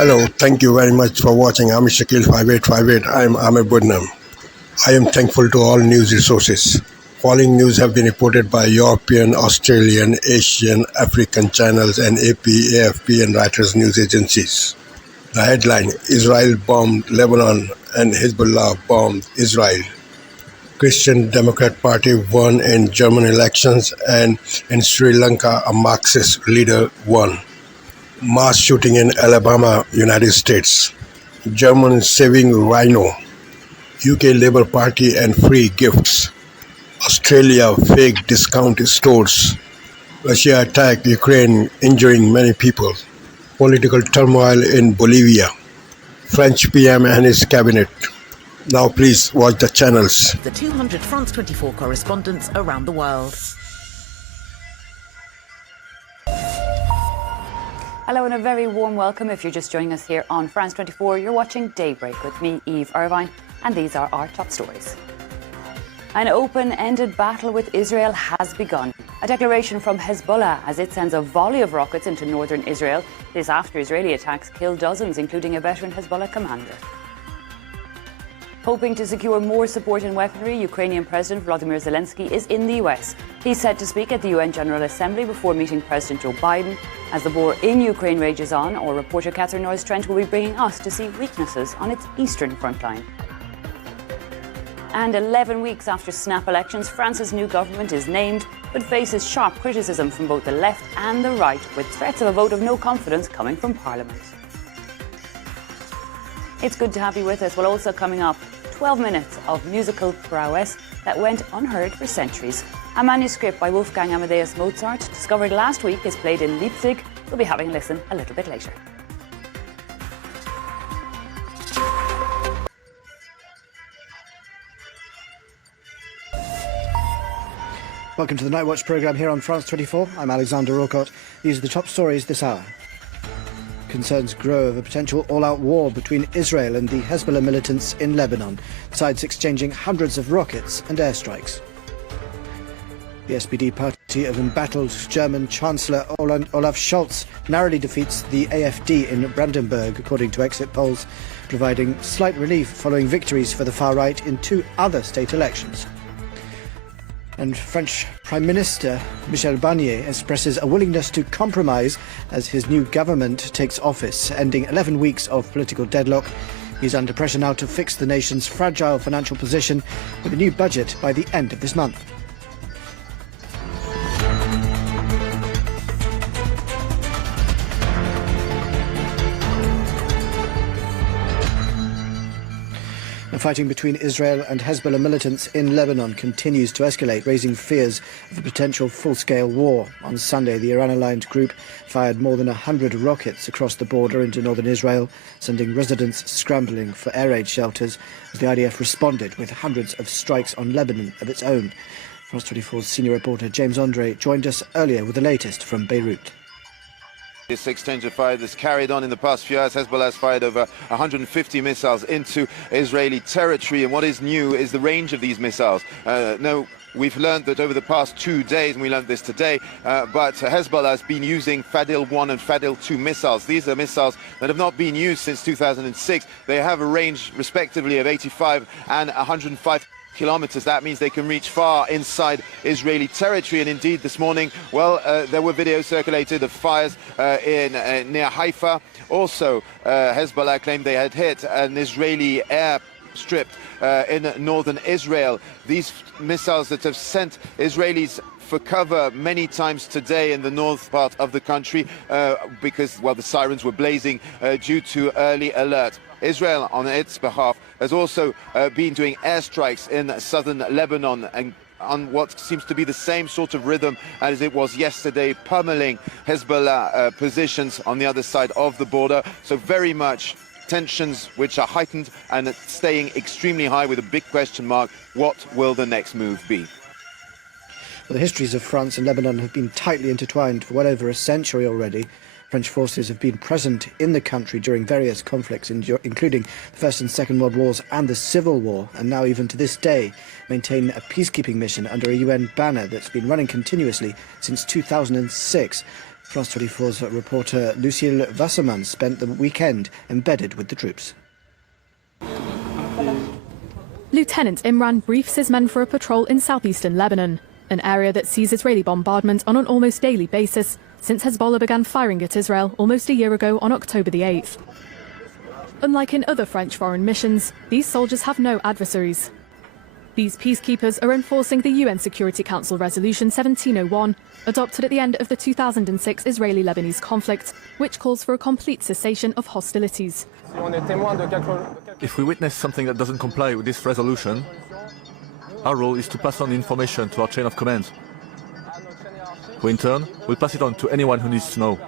Hello, thank you very much for watching. I'm Shakil 5858. I'm Amir Budnam. I am thankful to all news resources. Following news have been reported by European, Australian, Asian, African channels and AP, AFP and Reuters news agencies. The headline: Israel bombed Lebanon and Hezbollah bombed Israel. Christian Democrat Party won in German elections, and in Sri Lanka a Marxist leader won. Mass shooting in Alabama, United States. Germans saving rhino. UK Labour Party and free gifts. Australia fake discount stores. Russia attacked Ukraine, injuring many people. Political turmoil in Bolivia. French PM and his cabinet. Now please watch the channels. The 200 France 24 correspondents around the world. Hello and a very warm welcome if you're just joining us here on France 24. You're watching Daybreak with me, Eve Irvine, and these are our top stories. An open-ended battle with Israel has begun. A declaration from Hezbollah as it sends a volley of rockets into northern Israel. This after Israeli attacks killed dozens, including a veteran Hezbollah commander. Hoping to secure more support and weaponry, Ukrainian President Volodymyr Zelensky is in the US. He's set to speak at the UN General Assembly before meeting President Joe Biden. As the war in Ukraine rages on, our reporter Catherine Noyes-Trent will be bringing us to see weaknesses on its eastern front line. And 11 weeks after snap elections, France's new government is named, but faces sharp criticism from both the left and the right, with threats of a vote of no confidence coming from Parliament. It's good to have you with us. Well, also coming up, 12 minutes of musical prowess that went unheard for centuries. A manuscript by Wolfgang Amadeus Mozart, discovered last week, is played in Leipzig. We'll be having a listen a little bit later. Welcome to the Night Watch programme here on France 24. I'm Alexander Orcott. These are the top stories this hour. Concerns grow of a potential all-out war between Israel and the Hezbollah militants in Lebanon, the sides exchanging hundreds of rockets and airstrikes. The SPD party of embattled German Chancellor Olaf Scholz narrowly defeats the AfD in Brandenburg, according to exit polls, providing slight relief following victories for the far right in two other state elections. And French Prime Minister Michel Barnier expresses a willingness to compromise as his new government takes office, ending 11 weeks of political deadlock. He's under pressure now to fix the nation's fragile financial position with a new budget by the end of this month. The fighting between Israel and Hezbollah militants in Lebanon continues to escalate, raising fears of a potential full-scale war. On Sunday, the Iran-aligned group fired more than 100 rockets across the border into northern Israel, sending residents scrambling for air raid shelters as the IDF responded with hundreds of strikes on Lebanon of its own. France 24's senior reporter James Andre joined us earlier with the latest from Beirut. This exchange of fire has carried on in the past few hours. Hezbollah has fired over 150 missiles into Israeli territory, and what is new is the range of these missiles. Now, we've learned that over the past 2 days, and we learned this today, but Hezbollah has been using Fadil 1 and Fadil 2 missiles. These are missiles that have not been used since 2006. They have a range, respectively, of 85 and 105 kilometers. That means they can reach far inside Israeli territory. And indeed, this morning, well, there were videos circulated of fires near Haifa. Also, Hezbollah claimed they had hit an Israeli airstrip in northern Israel. These missiles that have sent Israelis for cover many times today in the north part of the country because, well, the sirens were blazing due to early alert. Israel, on its behalf, has also been doing airstrikes in southern Lebanon and on what seems to be the same sort of rhythm as it was yesterday, pummeling Hezbollah positions on the other side of the border. So very much tensions which are heightened and staying extremely high, with a big question mark: what will the next move be? Well, the histories of France and Lebanon have been tightly intertwined for well over a century already. French forces have been present in the country during various conflicts, including the First and Second World Wars and the Civil War, and now even to this day maintain a peacekeeping mission under a UN banner that's been running continuously since 2006. France 24's reporter Lucille Wasserman spent the weekend embedded with the troops. Lieutenant Imran briefs his men for a patrol in southeastern Lebanon, an area that sees Israeli bombardment on an almost daily basis since Hezbollah began firing at Israel almost a year ago on October the 8th. Unlike in other French foreign missions, these soldiers have no adversaries. These peacekeepers are enforcing the UN Security Council Resolution 1701, adopted at the end of the 2006 Israeli-Lebanese conflict, which calls for a complete cessation of hostilities. If we witness something that doesn't comply with this resolution, our role is to pass on the information to our chain of command, who in turn will pass it on to anyone who needs to know.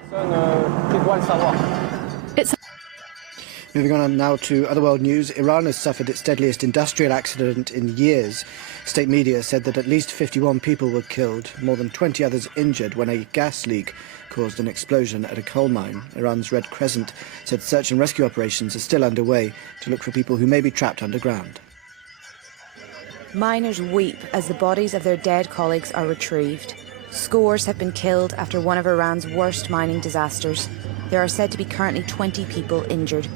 Moving on now to other world news, Iran has suffered its deadliest industrial accident in years. State media said that at least 51 people were killed, more than 20 others injured when a gas leak caused an explosion at a coal mine. Iran's Red Crescent said search and rescue operations are still underway to look for people who may be trapped underground. Miners weep as the bodies of their dead colleagues are retrieved. Scores have been killed after one of Iran's worst mining disasters. There are said to be currently 20 people injured.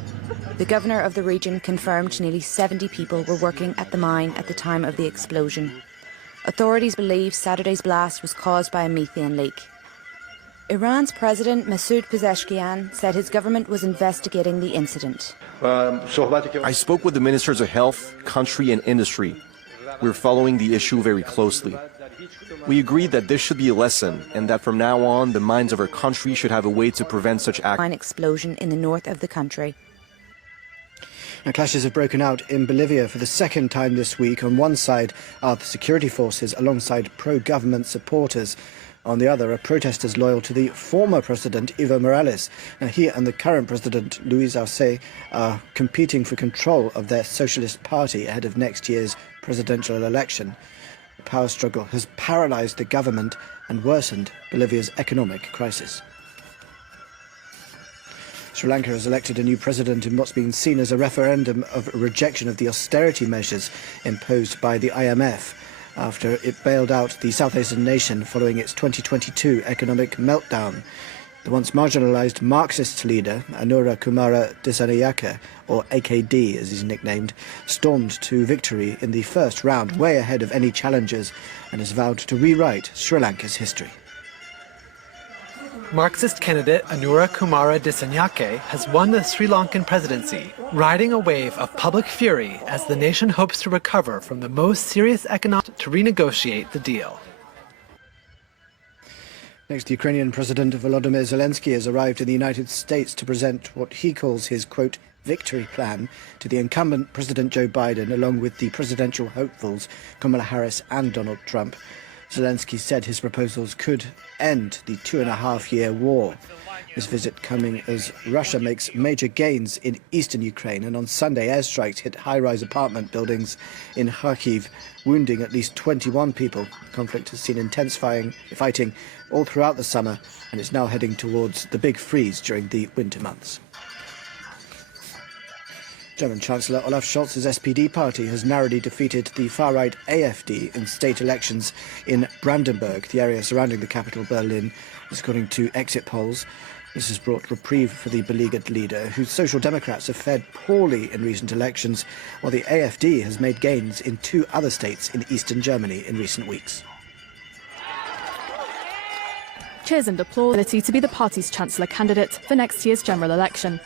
The governor of the region confirmed nearly 70 people were working at the mine at the time of the explosion. Authorities believe Saturday's blast was caused by a methane leak. Iran's president Masoud Pezeshkian said his government was investigating the incident. I spoke with the ministers of health, country and industry. We're following the issue very closely. We agreed that this should be a lesson and that from now on the mines of our country should have a way to prevent such acts. Mine explosion in the north of the country. Now, clashes have broken out in Bolivia for the second time this week. On one side are the security forces alongside pro-government supporters. On the other are protesters loyal to the former president, Evo Morales. Now, he and the current president, Luis Arce, are competing for control of their socialist party ahead of next year's presidential election. The power struggle has paralyzed the government and worsened Bolivia's economic crisis. Sri Lanka has elected a new president in what's been seen as a referendum of rejection of the austerity measures imposed by the IMF after it bailed out the South Asian nation following its 2022 economic meltdown. The once marginalised Marxist leader, Anura Kumara Dissanayake, or AKD as he's nicknamed, stormed to victory in the first round, way ahead of any challengers, and has vowed to rewrite Sri Lanka's history. Marxist candidate Anura Kumara Dissanayake has won the Sri Lankan presidency, riding a wave of public fury as the nation hopes to recover from the most serious economic to renegotiate the deal. Next, the Ukrainian President Volodymyr Zelensky has arrived in the United States to present what he calls his, quote, victory plan to the incumbent President Joe Biden, along with the presidential hopefuls Kamala Harris and Donald Trump. Zelensky said his proposals could end the 2.5-year war. This visit coming as Russia makes major gains in eastern Ukraine, and on Sunday airstrikes hit high-rise apartment buildings in Kharkiv, wounding at least 21 people. The conflict has seen intense fighting all throughout the summer, and is now heading towards the big freeze during the winter months. German Chancellor Olaf Scholz's SPD party has narrowly defeated the far-right AfD in state elections in Brandenburg, the area surrounding the capital Berlin, according to exit polls. This has brought reprieve for the beleaguered leader, whose Social Democrats have fared poorly in recent elections, while the AfD has made gains in 2 other states in eastern Germany in recent weeks. Cheers and applause to be the party's chancellor candidate for next year's general election.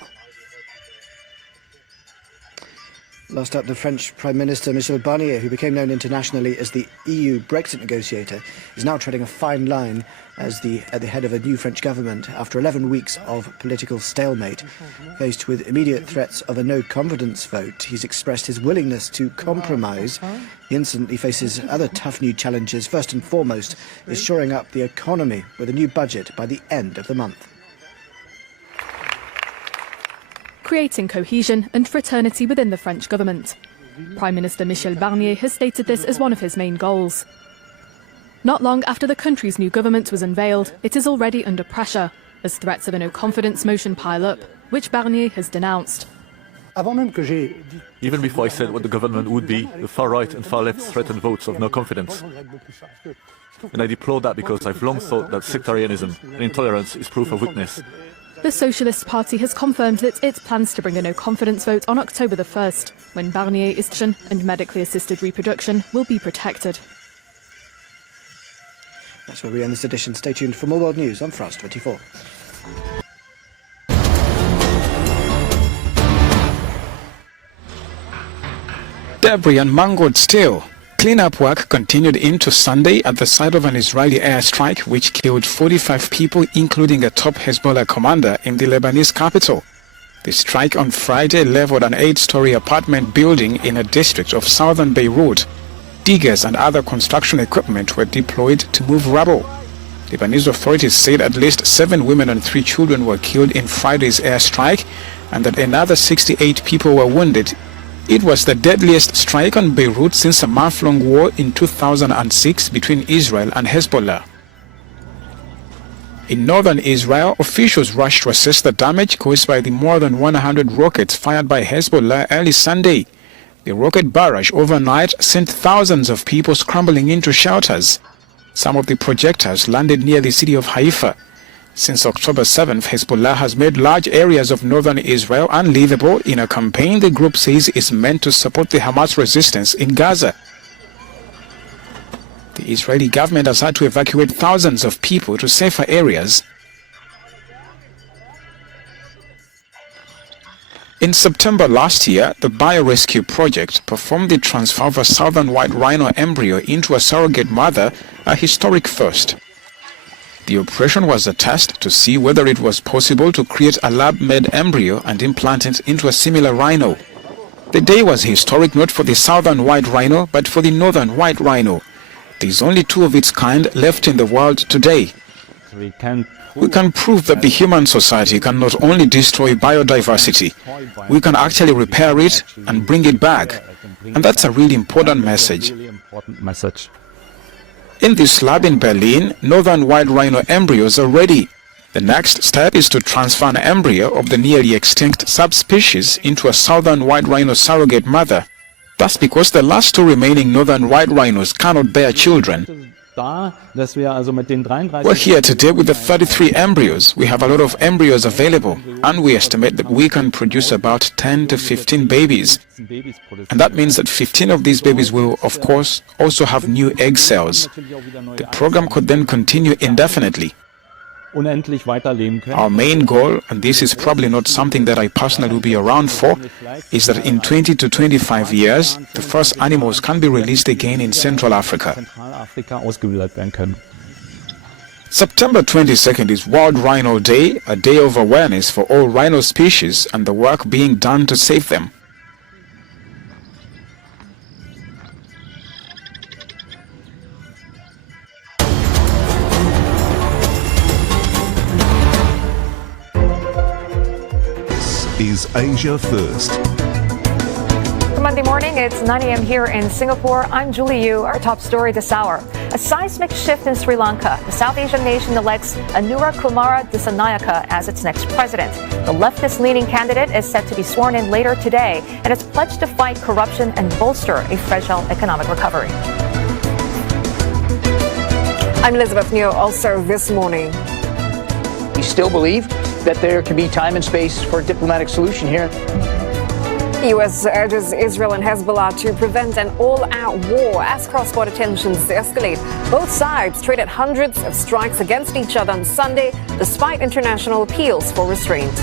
Last up, the French Prime Minister Michel Barnier, who became known internationally as the EU Brexit negotiator, is now treading a fine line at the head of a new French government after 11 weeks of political stalemate. Faced with immediate threats of a no-confidence vote, he's expressed his willingness to compromise. He instantly faces other tough new challenges. First and foremost is shoring up the economy with a new budget by the end of the month. Creating cohesion and fraternity within the French government. Prime Minister Michel Barnier has stated this as one of his main goals. Not long after the country's new government was unveiled, it is already under pressure, as threats of a no-confidence motion pile up, which Barnier has denounced. Even before I said what the government would be, the far right and far left threatened votes of no confidence. And I deplore that because I've long thought that sectarianism and intolerance is proof of weakness. The Socialist Party has confirmed that it plans to bring a no-confidence vote on October the 1st, when Barnier estrogen and medically assisted reproduction will be protected. That's where we end this edition. Stay tuned for more world news on France 24. Debris and mangled steel. Cleanup work continued into Sunday at the site of an Israeli airstrike which killed 45 people, including a top Hezbollah commander in the Lebanese capital. The strike on Friday leveled an 8-story apartment building in a district of southern Beirut. Diggers and other construction equipment were deployed to move rubble. Lebanese authorities said at least 7 women and 3 children were killed in Friday's airstrike and that another 68 people were wounded. It was the deadliest strike on Beirut since a month-long war in 2006 between Israel and Hezbollah. In northern Israel, officials rushed to assess the damage caused by the more than 100 rockets fired by Hezbollah early Sunday. The rocket barrage overnight sent thousands of people scrambling into shelters. Some of the projectiles landed near the city of Haifa. Since October 7th, Hezbollah has made large areas of northern Israel unlivable in a campaign the group says is meant to support the Hamas resistance in Gaza. The Israeli government has had to evacuate thousands of people to safer areas. In September last year, the Biorescue Project performed the transfer of a southern white rhino embryo into a surrogate mother, a historic first. The operation was a test to see whether it was possible to create a lab-made embryo and implant it into a similar rhino. The day was historic not for the southern white rhino, but for the northern white rhino. There is only 2 of its kind left in the world today. We can prove that the human society can not only destroy biodiversity, we can actually repair it and bring it back. And that's a really important message. In this lab in Berlin, northern white rhino embryos are ready. The next step is to transfer an embryo of the nearly extinct subspecies into a southern white rhino surrogate mother. That's because the last 2 remaining northern white rhinos cannot bear children. We're here today with the 33 embryos. We have a lot of embryos available, and we estimate that we can produce about 10 to 15 babies. And that means that 15 of these babies will, of course, also have new egg cells. The program could then continue indefinitely. Our main goal, and this is probably not something that I personally will be around for, is that in 20 to 25 years, the first animals can be released again in Central Africa. September 22nd is World Rhino Day, a day of awareness for all rhino species and the work being done to save them. Is Asia First. Good Monday morning, it's 9 a.m. here in Singapore. I'm Julie Yu. Our top story this hour. A seismic shift in Sri Lanka. The South Asian nation elects Anura Kumara Dissanayaka as its next president. The leftist-leaning candidate is set to be sworn in later today and has pledged to fight corruption and bolster a fragile economic recovery. I'm Elizabeth Neo. Also this morning, we still believe that there can be time and space for a diplomatic solution here. The U.S. urges Israel and Hezbollah to prevent an all-out war as cross-border tensions escalate. Both sides traded hundreds of strikes against each other on Sunday, despite international appeals for restraint.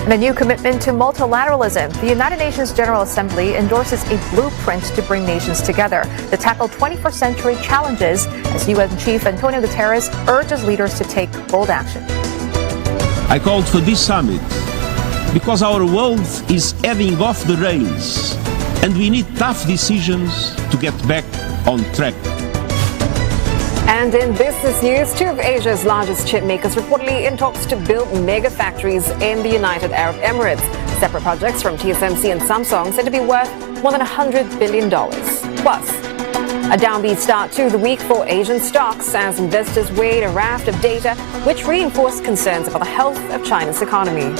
And a new commitment to multilateralism. The United Nations General Assembly endorses a blueprint to bring nations together to tackle 21st century challenges as UN Chief Antonio Guterres urges leaders to take bold action. I called for this summit because our world is heading off the rails and we need tough decisions to get back on track. And in business news, 2 of Asia's largest chip makers reportedly in talks to build mega factories in the United Arab Emirates. Separate projects from TSMC and Samsung said to be worth more than $100 billion. Plus, a downbeat start to the week for Asian stocks as investors weighed a raft of data which reinforced concerns about the health of China's economy.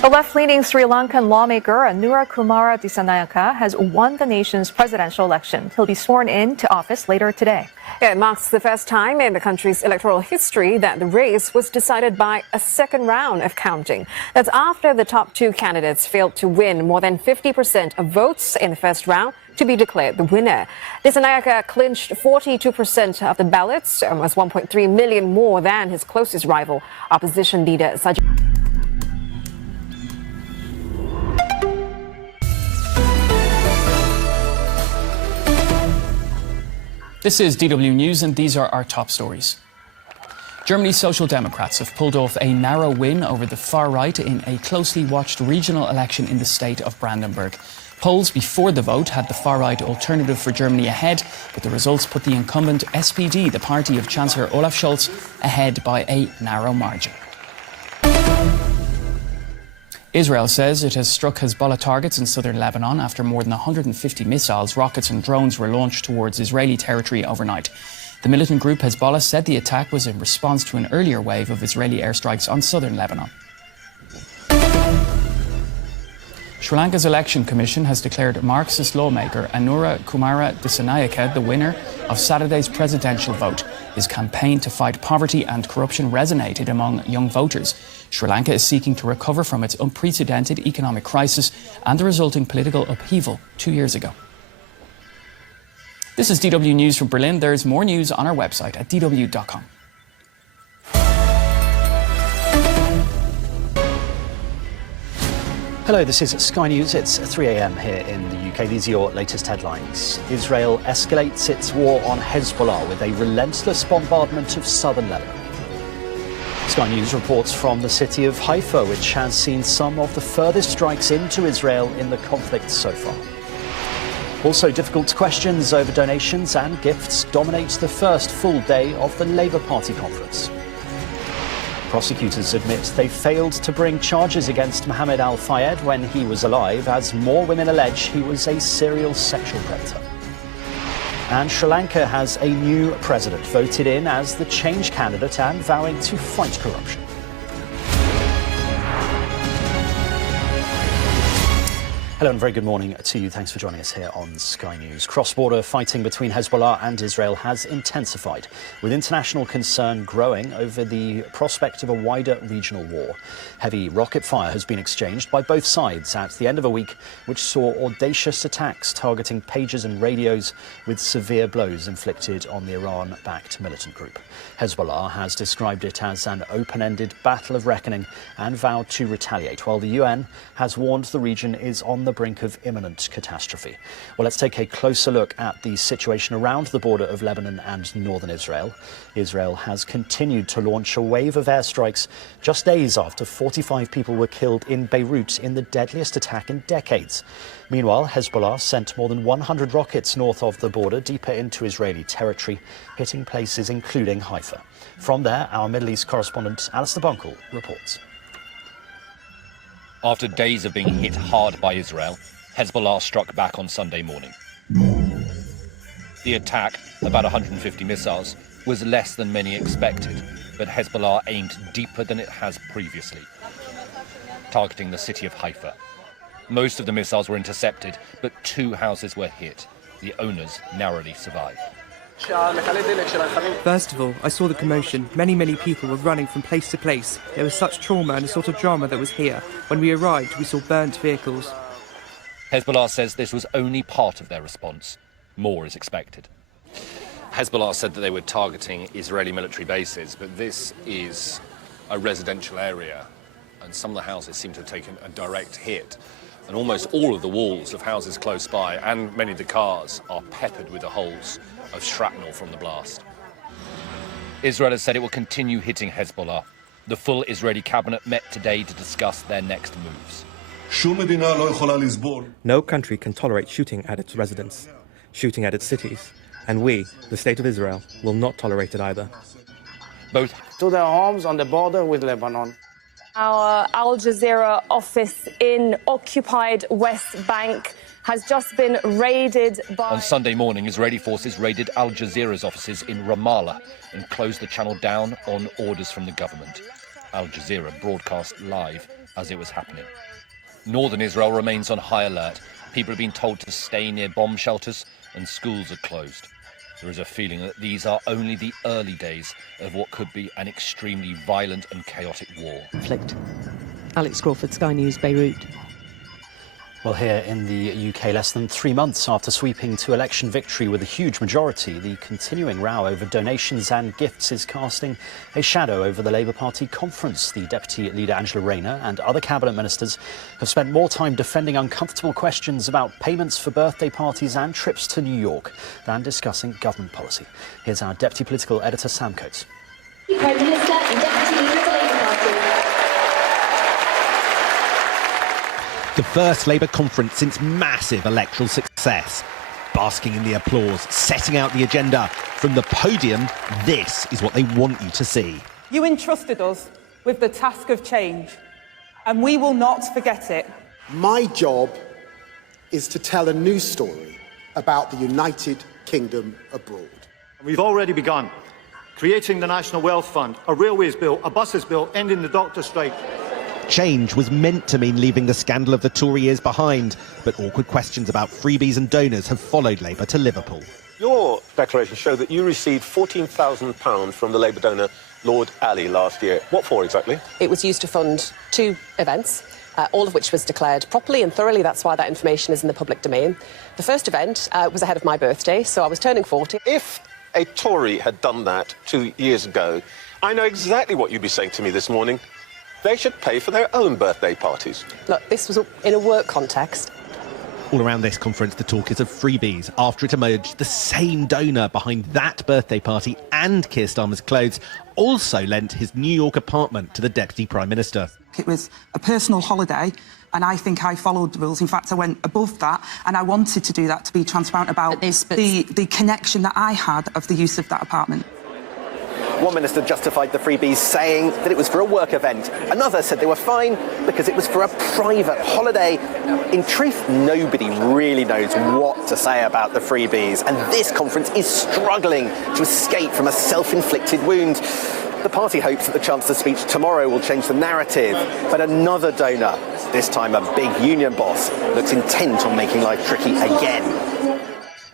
The left-leaning Sri Lankan lawmaker Anura Kumara Dissanayaka has won the nation's presidential election. He'll be sworn into office later today. It marks the first time in the country's electoral history that the race was decided by a second round of counting. That's after the top two candidates failed to win more than 50% of votes in the first round to be declared the winner. Dissanayaka clinched 42% of the ballots, almost 1.3 million more than his closest rival, opposition leader Sajid. This is DW News, and these are our top stories. Germany's Social Democrats have pulled off a narrow win over the far right in a closely watched regional election in the state of Brandenburg. Polls before the vote had the far-right Alternative for Germany ahead, but the results put the incumbent SPD, the party of Chancellor Olaf Scholz, ahead by a narrow margin. Israel says it has struck Hezbollah targets in southern Lebanon after more than 150 missiles, rockets and drones were launched towards Israeli territory overnight. The militant group Hezbollah said the attack was in response to an earlier wave of Israeli airstrikes on southern Lebanon. Sri Lanka's election commission has declared Marxist lawmaker Anura Kumara Dissanayaka the winner of Saturday's presidential vote. His campaign to fight poverty and corruption resonated among young voters. Sri Lanka is seeking to recover from its unprecedented economic crisis and the resulting political upheaval 2 years ago. This is DW News from Berlin. There's more news on our website at dw.com. Hello, this is Sky News. It's 3 a.m. here in the UK. These are your latest headlines. Israel escalates its war on Hezbollah with a relentless bombardment of southern Lebanon. Sky News reports from the city of Haifa, which has seen some of the furthest strikes into Israel in the conflict so far. Also, difficult questions over donations and gifts dominate the first full day of the Labour Party conference. Prosecutors admit they failed to bring charges against Mohammed Al-Fayed when he was alive, as more women allege he was a serial sexual predator. And Sri Lanka has a new president voted in as the change candidate and vowing to fight corruption. Hello and very good morning to you. Thanks for joining us here on Sky News. Cross-border fighting between Hezbollah and Israel has intensified, with international concern growing over the prospect of a wider regional war. Heavy rocket fire has been exchanged by both sides at the end of a week, which saw audacious attacks targeting pages and radios, with severe blows inflicted on the Iran-backed militant group. Hezbollah has described it as an open-ended battle of reckoning and vowed to retaliate, while the UN has warned the region is on the brink of imminent catastrophe. Well, let's take a closer look at the situation around the border of Lebanon and northern Israel. Israel has continued to launch a wave of airstrikes just days after 45 people were killed in Beirut in the deadliest attack in decades. Meanwhile, Hezbollah sent more than 100 rockets north of the border, deeper into Israeli territory, hitting places including Haifa. From there, our Middle East correspondent Alistair Bunkle reports. After days of being hit hard by Israel, Hezbollah struck back on Sunday morning. The attack, about 150 missiles, was less than many expected, but Hezbollah aimed deeper than it has previously, targeting the city of Haifa. Most of the missiles were intercepted, but 2 houses were hit. The owners narrowly survived. First of all, I saw the commotion. Many people were running from place to place. There was such trauma and a sort of drama that was here. When we arrived, we saw burnt vehicles. Hezbollah says this was only part of their response. More is expected. Hezbollah said that they were targeting Israeli military bases, but this is a residential area, and some of the houses seem to have taken a direct hit. And almost all of the walls of houses close by and many of the cars are peppered with the holes of shrapnel from the blast. Israel has said it will continue hitting Hezbollah. The full Israeli cabinet met today to discuss their next moves. No country can tolerate shooting at its residents, shooting at its cities, and we, the State of Israel, will not tolerate it either. Both to their homes on the border with Lebanon. Our Al Jazeera office in occupied West Bank has just been raided by... On Sunday morning, Israeli forces raided Al Jazeera's offices in Ramallah and closed the channel down on orders from the government. Al Jazeera broadcast live as it was happening. Northern Israel remains on high alert. People have been told to stay near bomb shelters and schools are closed. There is a feeling that these are only the early days of what could be an extremely violent and chaotic war. Conflict. Alex Crawford, Sky News, Beirut. Well, here in the UK, less than 3 months after sweeping to election victory with a huge majority, the continuing row over donations and gifts is casting a shadow over the Labour Party conference. The Deputy Leader Angela Rayner and other cabinet ministers have spent more time defending uncomfortable questions about payments for birthday parties and trips to New York than discussing government policy. Here's our Deputy Political Editor, Sam Coates. Prime Minister and Deputy Leader of the Labour Party. The first Labour conference since massive electoral success. Basking in the applause, setting out the agenda. From the podium, this is what they want you to see. You entrusted us with the task of change, and we will not forget it. My job is to tell a news story about the United Kingdom abroad. We've already begun. Creating the National Wealth Fund, a railways bill, a buses bill, ending the doctor strike. Change was meant to mean leaving the scandal of the Tory years behind, but awkward questions about freebies and donors have followed Labour to Liverpool. Your declaration showed that you received £14,000 from the Labour donor Lord Ali last year. What for exactly? It was used to fund 2 events, all of which was declared properly and thoroughly. That's why that information is in the public domain. The first event was ahead of my birthday, so I was turning 40. If a Tory had done that 2 years ago, I know exactly what you'd be saying to me this morning. They should pay for their own birthday parties. Look, this was in a work context. All around this conference, the talk is of freebies. After it emerged, the same donor behind that birthday party and Keir Starmer's clothes also lent his New York apartment to the Deputy Prime Minister. It was a personal holiday, and I think I followed the rules. In fact, I went above that, and I wanted to do that to be transparent about the connection that I had of the use of that apartment. One minister justified the freebies saying that it was for a work event. Another said they were fine because it was for a private holiday. In truth, nobody really knows what to say about the freebies, and this conference is struggling to escape from a self-inflicted wound. The party hopes that the Chancellor's speech tomorrow will change the narrative, but another donor, this time a big union boss, looks intent on making life tricky again.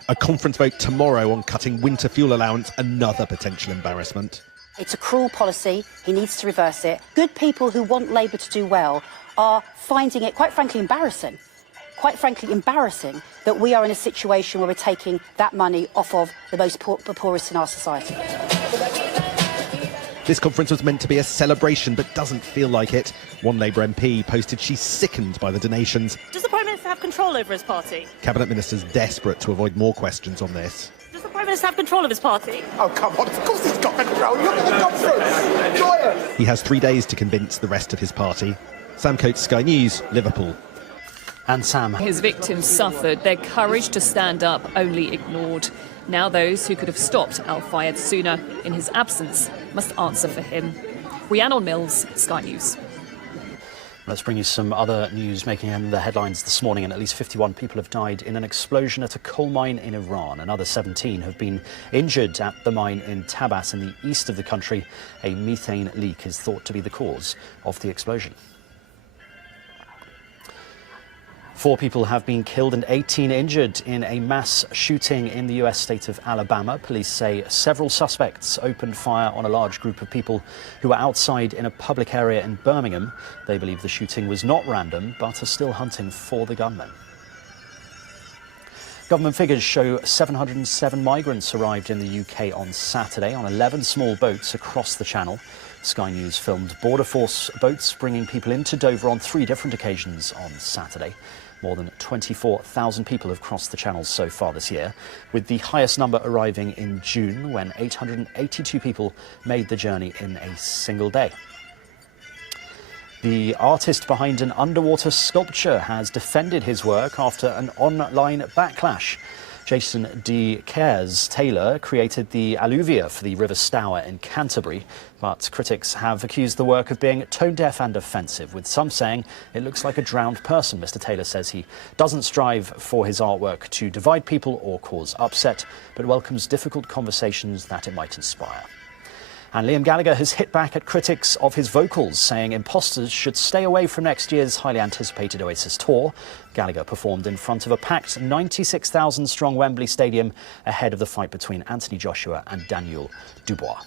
A conference vote tomorrow on cutting winter fuel allowance, another potential embarrassment. It's a cruel policy. He needs to reverse it. Good people who want Labour to do well are finding it, quite frankly, embarrassing that we are in a situation where we're taking that money off of the poorest in our society. This conference was meant to be a celebration, but doesn't feel like it. One Labour MP posted she's sickened by the donations. Does the Prime Minister have control over his party? Cabinet Minister's desperate to avoid more questions on this. Does the Prime Minister have control of his party? Oh, come on, of course he's got control. Look at the conference. Enjoy it. He has 3 days to convince the rest of his party. Sam Coates, Sky News, Liverpool. And Sam. His victims suffered, their courage to stand up only ignored. Now those who could have stopped Al-Fayed sooner in his absence must answer for him. Rhiannon Mills, Sky News. Let's bring you some other news making the headlines this morning. And at least 51 people have died in an explosion at a coal mine in Iran. Another 17 have been injured at the mine in Tabat in the east of the country. A methane leak is thought to be the cause of the explosion. 4 people have been killed and 18 injured in a mass shooting in the US state of Alabama. Police say several suspects opened fire on a large group of people who were outside in a public area in Birmingham. They believe the shooting was not random, but are still hunting for the gunmen. Government figures show 707 migrants arrived in the UK on Saturday on 11 small boats across the Channel. Sky News filmed Border Force boats bringing people into Dover on 3 different occasions on Saturday. More than 24,000 people have crossed the Channel so far this year, with the highest number arriving in June, when 882 people made the journey in a single day. The artist behind an underwater sculpture has defended his work after an online backlash. Jason D. Taylor created the alluvia for the River Stour in Canterbury, but critics have accused the work of being tone-deaf and offensive, with some saying it looks like a drowned person. Mr. Taylor says he doesn't strive for his artwork to divide people or cause upset, but welcomes difficult conversations that it might inspire. And Liam Gallagher has hit back at critics of his vocals, saying imposters should stay away from next year's highly anticipated Oasis tour. Gallagher performed in front of a packed 96,000-strong Wembley Stadium ahead of the fight between Anthony Joshua and Daniel Dubois.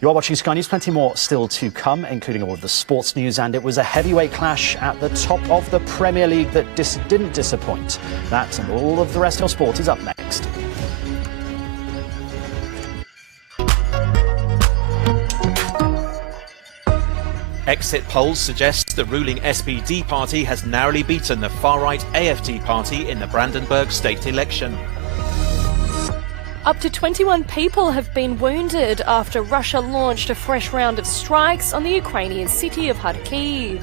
You are watching Sky News. Plenty more still to come, including all of the sports news, and it was a heavyweight clash at the top of the Premier League that didn't disappoint. That and all of the rest of sport is up next. Exit polls suggest the ruling SPD party has narrowly beaten the far-right AFD party in the Brandenburg state election. Up to 21 people have been wounded after Russia launched a fresh round of strikes on the Ukrainian city of Kharkiv.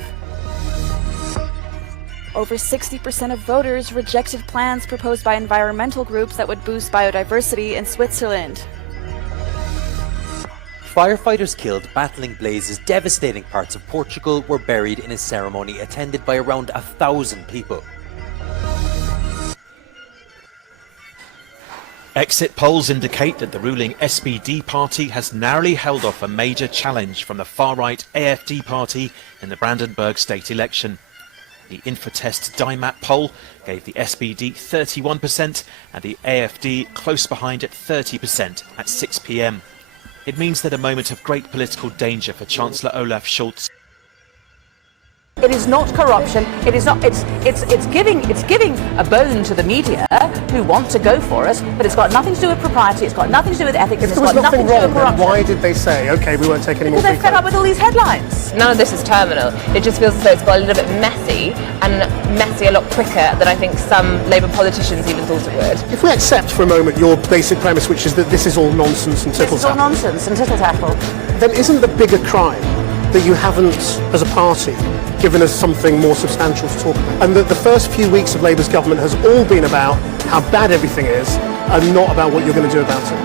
Over 60% of voters rejected plans proposed by environmental groups that would boost biodiversity in Switzerland. Firefighters killed battling blazes devastating parts of Portugal were buried in a ceremony attended by around 1,000 people. Exit polls indicate that the ruling SPD party has narrowly held off a major challenge from the far-right AFD party in the Brandenburg state election. The Infotest DIMAP poll gave the SPD 31% and the AFD close behind at 30% at 6 p.m. It means that a moment of great political danger for Chancellor Olaf Scholz. It is not corruption. It is not. It's giving a bone to the media who want to go for us, but it's got nothing to do with propriety. It's got nothing to do with ethics. If there was nothing wrong, then why did they say, OK, we won't take any more? Because they're fed up with all these headlines. None of this is terminal. It just feels as though it's got a little bit messy, and messy a lot quicker than I think some Labour politicians even thought it would. If we accept for a moment your basic premise, which is that this is all nonsense and tittle-tattle. This is all nonsense and tittle-tattle. Then isn't the bigger crime that you haven't, as a party, given us something more substantial to talk about? And that the first few weeks of Labour's government has all been about how bad everything is and not about what you're going to do about it.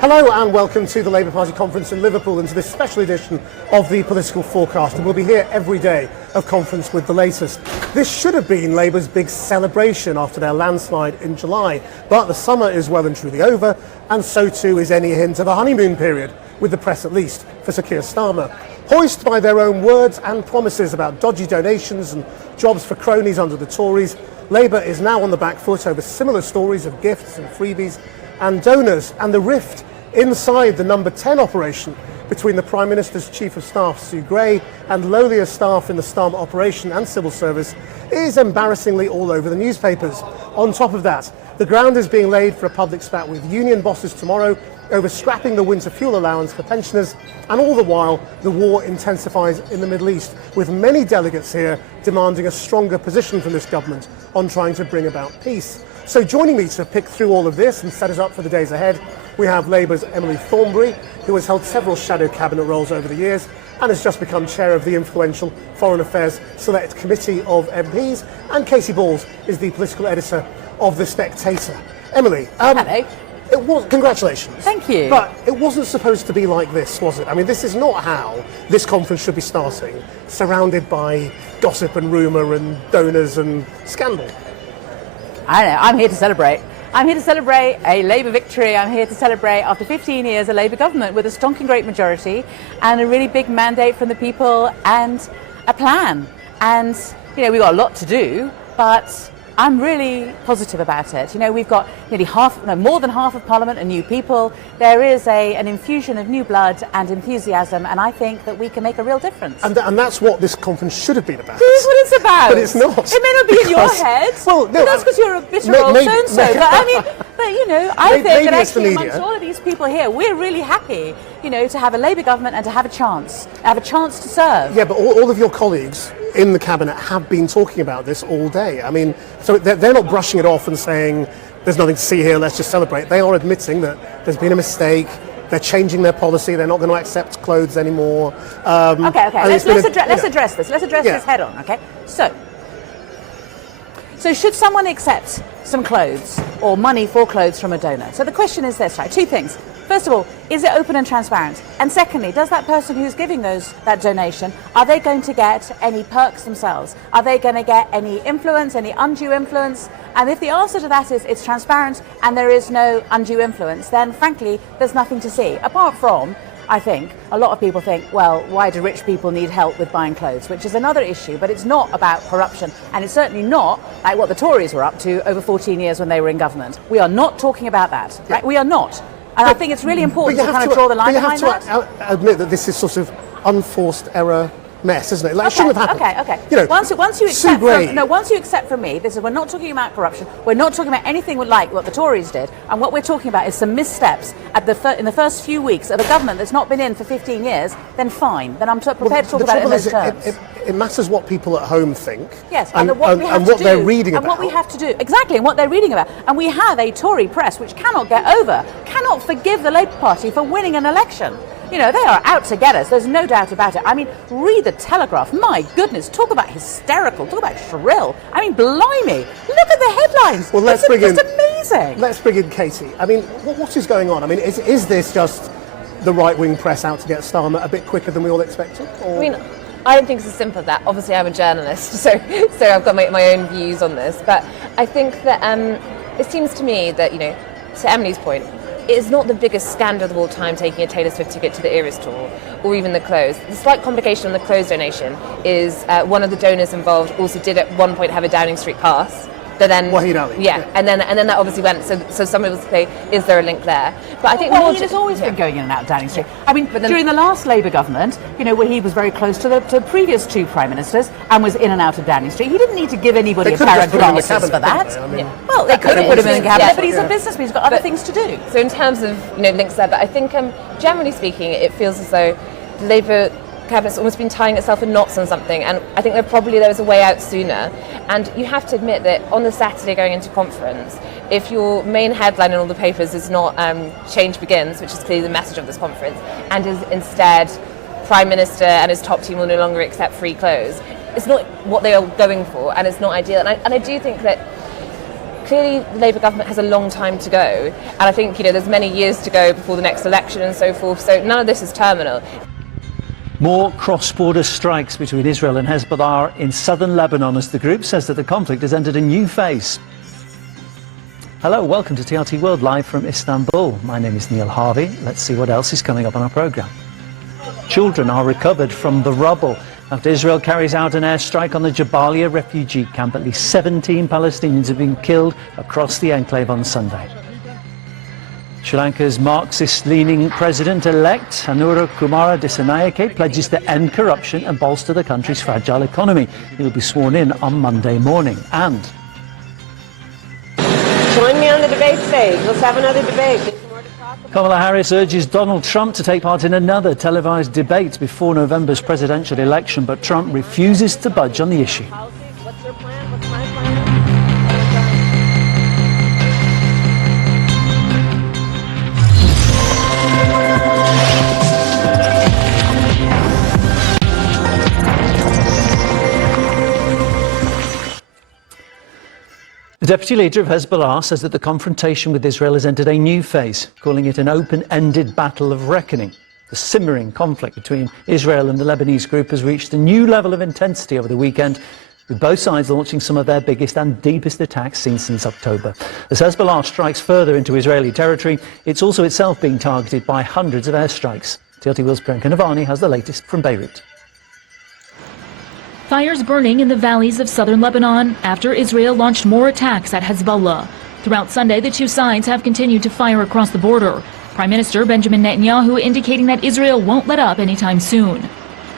Hello and welcome to the Labour Party conference in Liverpool and to this special edition of the Political Forecast. And we'll be here every day of conference with the latest. This should have been Labour's big celebration after their landslide in July, but the summer is well and truly over, and so too is any hint of a honeymoon period, with the press at least, for Sir Keir Starmer. Hoist by their own words and promises about dodgy donations and jobs for cronies under the Tories, Labour is now on the back foot over similar stories of gifts and freebies and donors, and the rift inside the number 10 operation between the Prime Minister's Chief of Staff, Sue Gray, and lowlier staff in the Starmer operation and civil service is embarrassingly all over the newspapers. On top of that, the ground is being laid for a public spat with union bosses tomorrow over scrapping the winter fuel allowance for pensioners, and all the while the war intensifies in the Middle East, with many delegates here demanding a stronger position from this government on trying to bring about peace. So joining me to pick through all of this and set us up for the days ahead, we have Labour's Emily Thornberry, who has held several shadow cabinet roles over the years and has just become chair of the influential Foreign Affairs Select Committee of MPs, and Casey Balls is the political editor of The Spectator. Emily, hello. It was, congratulations. Thank you. But it wasn't supposed to be like this, was it? I mean, this is not how this conference should be starting, surrounded by gossip and rumour and donors and scandal. I know, I'm here to celebrate. I'm here to celebrate a Labour victory. I'm here to celebrate, after 15 years, a Labour government with a stonking great majority and a really big mandate from the people and a plan. And, you know, we've got a lot to do, but I'm really positive about it. You know, we've got nearly more than half of Parliament are new people. There is an infusion of new blood and enthusiasm, and I think that we can make a real difference. And that's what this conference should have been about. Here's what it's about. But it's not. It may not be in your head. Well, no, that's because you're a bitter old so-and-so. But I mean, but you know, I think that actually amongst all of these people here, we're really happy, you know, to have a Labour government and to have a chance to serve. Yeah, but all of your colleagues in the cabinet have been talking about this all day. I mean, so they're not brushing it off and saying there's nothing to see here, let's just celebrate. They are admitting that there's been a mistake. They're changing their policy. They're not going to accept clothes anymore. Okay. Let's address this. Let's address this head on. Okay. So should someone accept some clothes or money for clothes from a donor? So the question is this, right? Two things. First of all, is it open and transparent? And secondly, does that person who's giving that donation, are they going to get any perks themselves? Are they going to get any influence, any undue influence? And if the answer to that is it's transparent and there is no undue influence, then frankly, there's nothing to see. Apart from, I think, a lot of people think, well, why do rich people need help with buying clothes? Which is another issue, but it's not about corruption. And it's certainly not like what the Tories were up to over 14 years when they were in government. We are not talking about that, right? We are not. And I think it's really important to kind of draw the line behind that. You have to admit that this is sort of unforced error mess, isn't it? Like, it shouldn't have happened. Okay. You know, once you accept from me, we're not talking about corruption. We're not talking about anything like what the Tories did. And what we're talking about is some missteps in the first few weeks of a government that's not been in for 15 years. Then fine. Then I'm prepared to talk about it in those terms. It matters what people at home think. Yes, and what they're reading about. And what we have to do, exactly, and what they're reading about. And we have a Tory press which cannot forgive the Labour Party for winning an election. You know, they are out to get us, there's no doubt about it. I mean, read the Telegraph, my goodness, talk about hysterical, talk about shrill. I mean, blimey, look at the headlines. Well, it's amazing. Let's bring in Katie. I mean, what is going on? I mean, is this just the right-wing press out to get Starmer a bit quicker than we all expected? Or? I mean, I don't think it's as simple as that. Obviously, I'm a journalist, so I've got my own views on this. But I think that it seems to me that, you know, to Emily's point, it is not the biggest scandal of all time taking a Taylor Swift ticket to the Eras tour, or even the clothes. The slight complication on the clothes donation is one of the donors involved also did at one point have a Downing Street pass. But then, Wahid Ali. Yeah, and then that obviously went. So some people say, is there a link there? But I think Wahid has always been going in and out of Downing Street. I mean, during the last Labour government, you know, where he was very close to the previous two prime ministers and was in and out of Downing Street, he didn't need to give anybody a pair of glasses for that. Well, they could have put him in the cabinet, but he's a businessman. He's got other things to do. So in terms of links there, but I think generally speaking, it feels as though the Labour cabinet's almost been tying itself in knots on something, and I think there was a way out sooner. And you have to admit that on the Saturday going into conference, if your main headline in all the papers is not change begins, which is clearly the message of this conference, and is instead Prime Minister and his top team will no longer accept free clothes, it's not what they are going for, and it's not ideal. And I do think that clearly the Labour government has a long time to go, and I think there's many years to go before the next election and so forth, so none of this is terminal. More cross-border strikes between Israel and Hezbollah in southern Lebanon as the group says that the conflict has entered a new phase. Hello, welcome to TRT World live from Istanbul. My name is Neil Harvey. Let's see what else is coming up on our programme. Children are recovered from the rubble after Israel carries out an airstrike on the Jabalia refugee camp. At least 17 Palestinians have been killed across the enclave on Sunday. Sri Lanka's Marxist-leaning president-elect Anura Kumara Dissanayake pledges to end corruption and bolster the country's fragile economy. He will be sworn in on Monday morning. And join me on the debate stage. Let's have another debate. Kamala Harris urges Donald Trump to take part in another televised debate before November's presidential election, but Trump refuses to budge on the issue. What's your plan? What's my plan? The deputy leader of Hezbollah says that the confrontation with Israel has entered a new phase, calling it an open-ended battle of reckoning. The simmering conflict between Israel and the Lebanese group has reached a new level of intensity over the weekend, with both sides launching some of their biggest and deepest attacks seen since October. As Hezbollah strikes further into Israeli territory, it's also itself being targeted by hundreds of airstrikes. TRT World's Priyanka Navani has the latest from Beirut. Fires burning in the valleys of southern Lebanon after Israel launched more attacks at Hezbollah. Throughout Sunday, the two sides have continued to fire across the border. Prime Minister Benjamin Netanyahu indicating that Israel won't let up anytime soon.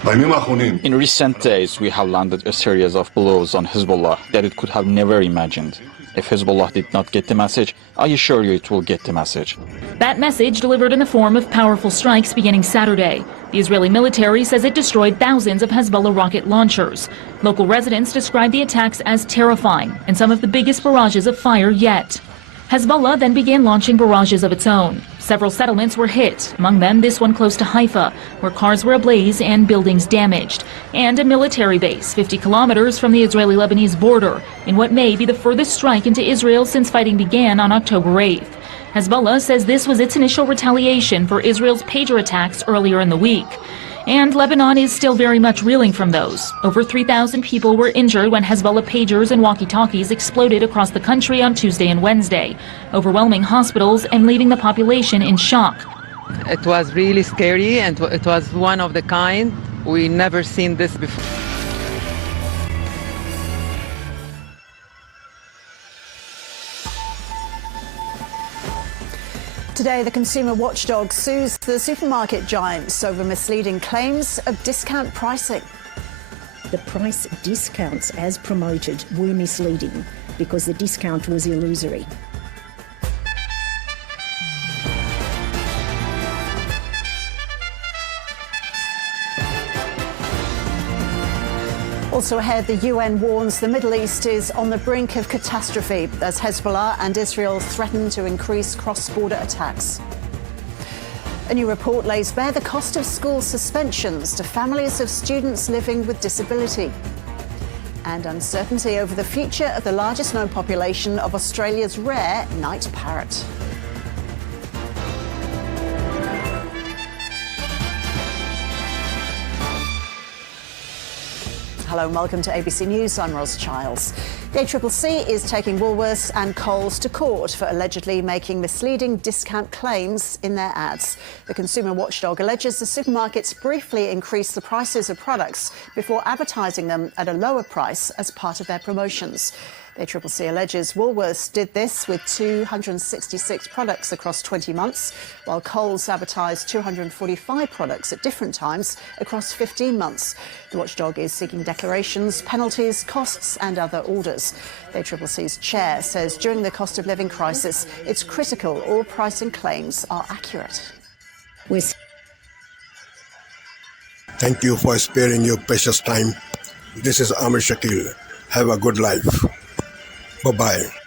In recent days, we have landed a series of blows on Hezbollah that it could have never imagined. If Hezbollah did not get the message, I assure you it will get the message. That message delivered in the form of powerful strikes beginning Saturday. The Israeli military says it destroyed thousands of Hezbollah rocket launchers. Local residents describe the attacks as terrifying and some of the biggest barrages of fire yet. Hezbollah then began launching barrages of its own. Several settlements were hit, among them this one close to Haifa, where cars were ablaze and buildings damaged, and a military base 50 kilometers from the Israeli-Lebanese border, in what may be the furthest strike into Israel since fighting began on October 8th. Hezbollah says this was its initial retaliation for Israel's pager attacks earlier in the week. And Lebanon is still very much reeling from those. Over 3,000 people were injured when Hezbollah pagers and walkie-talkies exploded across the country on Tuesday and Wednesday, overwhelming hospitals and leaving the population in shock. It was really scary, and it was one of the kind. We never seen this before. Today, the consumer watchdog sues the supermarket giants over misleading claims of discount pricing. The price discounts as promoted were misleading because the discount was illusory. Also ahead, the UN warns the Middle East is on the brink of catastrophe as Hezbollah and Israel threaten to increase cross-border attacks. A new report lays bare the cost of school suspensions to families of students living with disability. And uncertainty over the future of the largest known population of Australia's rare night parrot. Hello and welcome to ABC News. I'm Ros Childs. The ACCC is taking Woolworths and Coles to court for allegedly making misleading discount claims in their ads. The consumer watchdog alleges the supermarkets briefly increased the prices of products before advertising them at a lower price as part of their promotions. The ACCC alleges Woolworths did this with 266 products across 20 months, while Coles advertised 245 products at different times across 15 months. The watchdog is seeking declarations, penalties, costs and other orders. The ACCC's chair says during the cost of living crisis, it's critical all pricing claims are accurate. Thank you for sparing your precious time. This is Amir Shakil. Have a good life. Bye-bye.